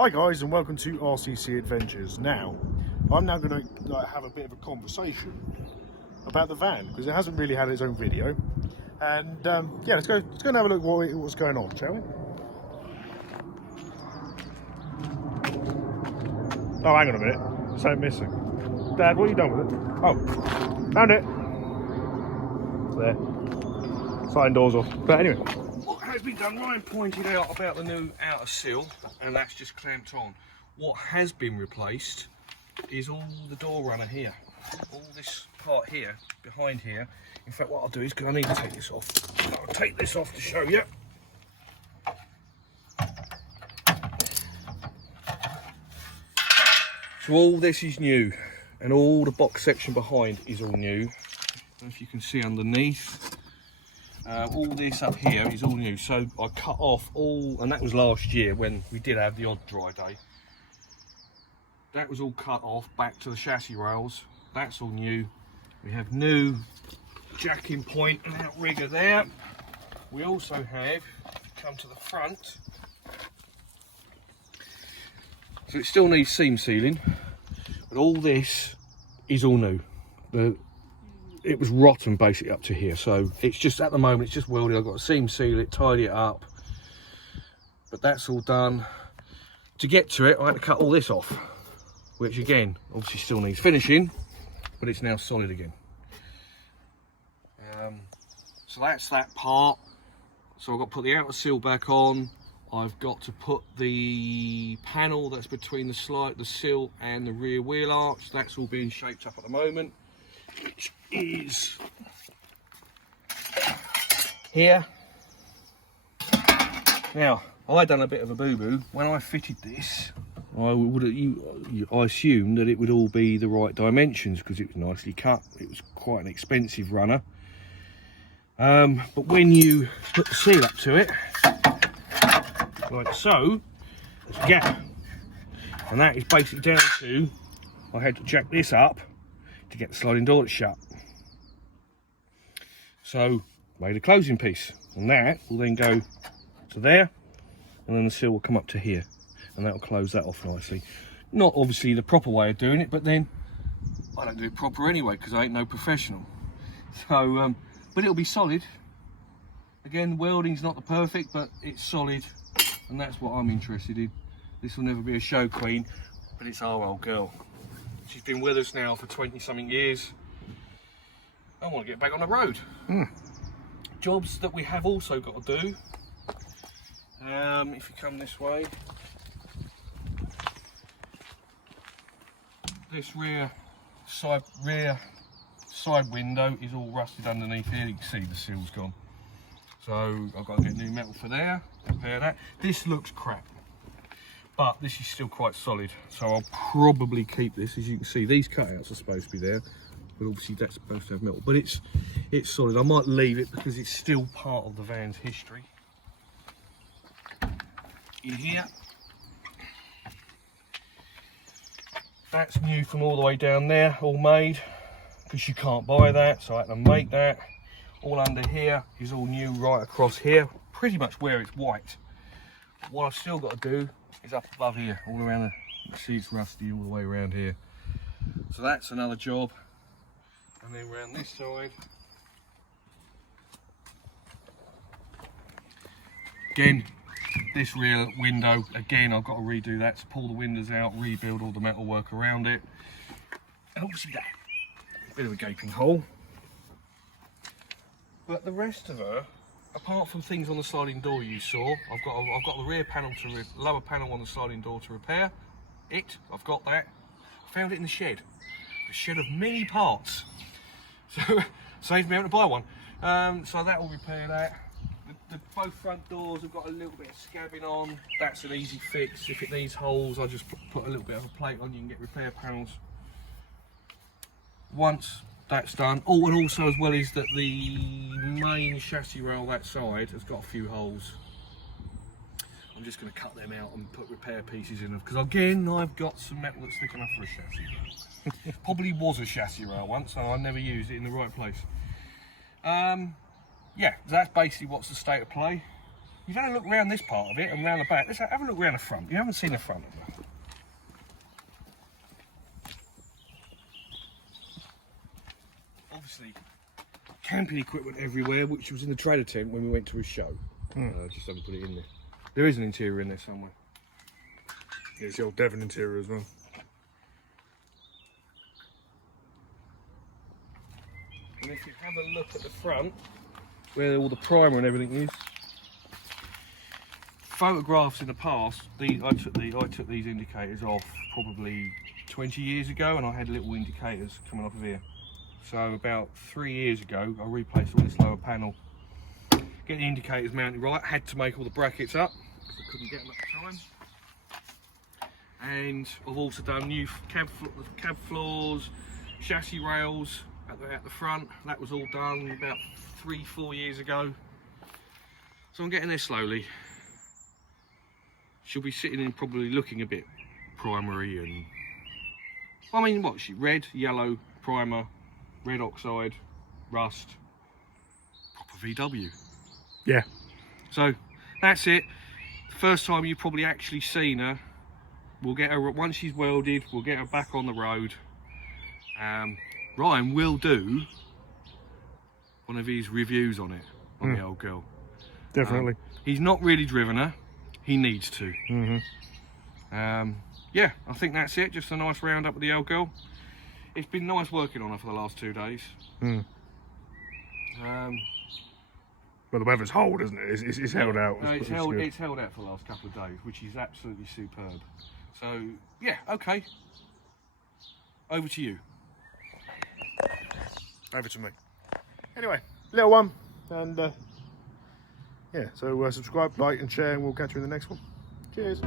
Hi guys, and welcome to RCC Adventures. Now, I'm now going to have a bit of a conversation about the van because it hasn't really had its own video. And yeah, let's go and have a look what's going on, shall we? Oh, hang on a minute, something missing. Dad, what are you done with it? Oh, found it. There. Sliding doors off. But anyway. What has been done, Ryan pointed out about the new outer sill, and that's just clamped on. What has been replaced is all the door runner here. All this part here, behind here. In fact, what I'll do is, because I need to take this off, I'll take this off to show you. So all this is new, and all the box section behind is all new. I don't know if you can see underneath. All this up here is all new, so I cut off all, and that was last year when we did have the odd dry day. That was all cut off back to the chassis rails. That's all new. We have new jacking point and outrigger there. We also have, come to the front, so it still needs seam sealing, but all this is all new. It was rotten basically up to here, so it's just, at the moment it's just welded. I've got to seam seal it, tidy it up, but that's all done. To get to it, I had to cut all this off, which again obviously still needs finishing, but it's now solid again. So that's that part. So I've got to put the outer seal back on. I've got to put the panel that's between the sill and the rear wheel arch. That's all being shaped up at the moment, which is here. Now, I done a bit of a boo-boo. When I fitted this, I assumed that it would all be the right dimensions because it was nicely cut. It was quite an expensive runner. But when you put the seal up to it, like so, there's a gap. And that is basically down to, I had to jack this up to get the sliding door to shut. So made a closing piece, and that will then go to there, and then the seal will come up to here, and that will close that off nicely. Not obviously the proper way of doing it, but then I don't do it proper anyway because I ain't no professional. So but it'll be solid. Again, welding's not the perfect, but it's solid, and that's what I'm interested in. This will never be a show queen, but it's our old girl. She's been with us now for 20 something years. I want to get back on the road. Jobs that we have also got to do. If you come this way, this rear side window is all rusted underneath here. You can see the seal's gone. So I've got to get new metal for there, repair that. This looks crap, but this is still quite solid, so I'll probably keep this. As you can see, these cutouts are supposed to be there, but obviously that's supposed to have metal, but it's solid. I might leave it because it's still part of the van's history. In here, that's new from all the way down there, all made, because you can't buy that, so I had to make that. All under here is all new right across here, pretty much where it's white. What I've still got to do is up above here, all around the seats rusty all the way around here. So that's another job. And then around this side, again, this rear window, again I've got to redo that, to pull the windows out, rebuild all the metal work around it. And obviously that, bit of a gaping hole. But the rest of her, apart from things on the sliding door you saw, I've got the rear panel lower panel on the sliding door to repair. I've got that. I found it in the shed. A shed of many parts. So saved me having to buy one. So that will repair that. Both front doors have got a little bit of scabbing on. That's an easy fix. If it needs holes, I just put a little bit of a plate on. You can get repair panels. Once that's done. Oh, and also as well is that the main chassis rail that side has got a few holes. I'm just going to cut them out and put repair pieces in them, because again I've got some metal that's thick enough for a chassis rail. Probably was a chassis rail once, so I never used it in the right place. Yeah, that's basically what's the state of play. you've had a look around this part of it and round the back. Let's have a look around the front. You haven't seen the front. Obviously, camping equipment everywhere, which was in the trailer tent when we went to a show. Just haven't put it in there. There is an interior in there somewhere. Yeah, it's the old Devon interior as well. And if you have a look at the front, where all the primer and everything is, photographs in the past, I took these indicators off probably 20 years ago, and I had little indicators coming off of here. So about 3 years ago, I replaced all this lower panel. Get the indicators mounted right, had to make all the brackets up because I couldn't get them at the time. And I've also done new cab floors, chassis rails at the front. That was all done about 3-4 years ago. So I'm getting there slowly. She'll be sitting in probably looking a bit primary and, I mean, what's she? Red, yellow, primer, red oxide, rust, proper VW. Yeah. So that's it. The first time you've probably actually seen her. We'll get her, once she's welded, we'll get her back on the road. Ryan will do one of his reviews on it, on the old girl. Definitely. He's not really driven her. He needs to. Yeah, I think that's it. Just a nice roundup of the old girl. It's been nice working on her for the last 2 days. Well, the weather's hold, isn't it? It's held out. No, it's held out for the last couple of days, which is absolutely superb. So, yeah, okay. Over to you. Over to me. Anyway, little one. And, yeah, so subscribe, like and share, and we'll catch you in the next one. Cheers.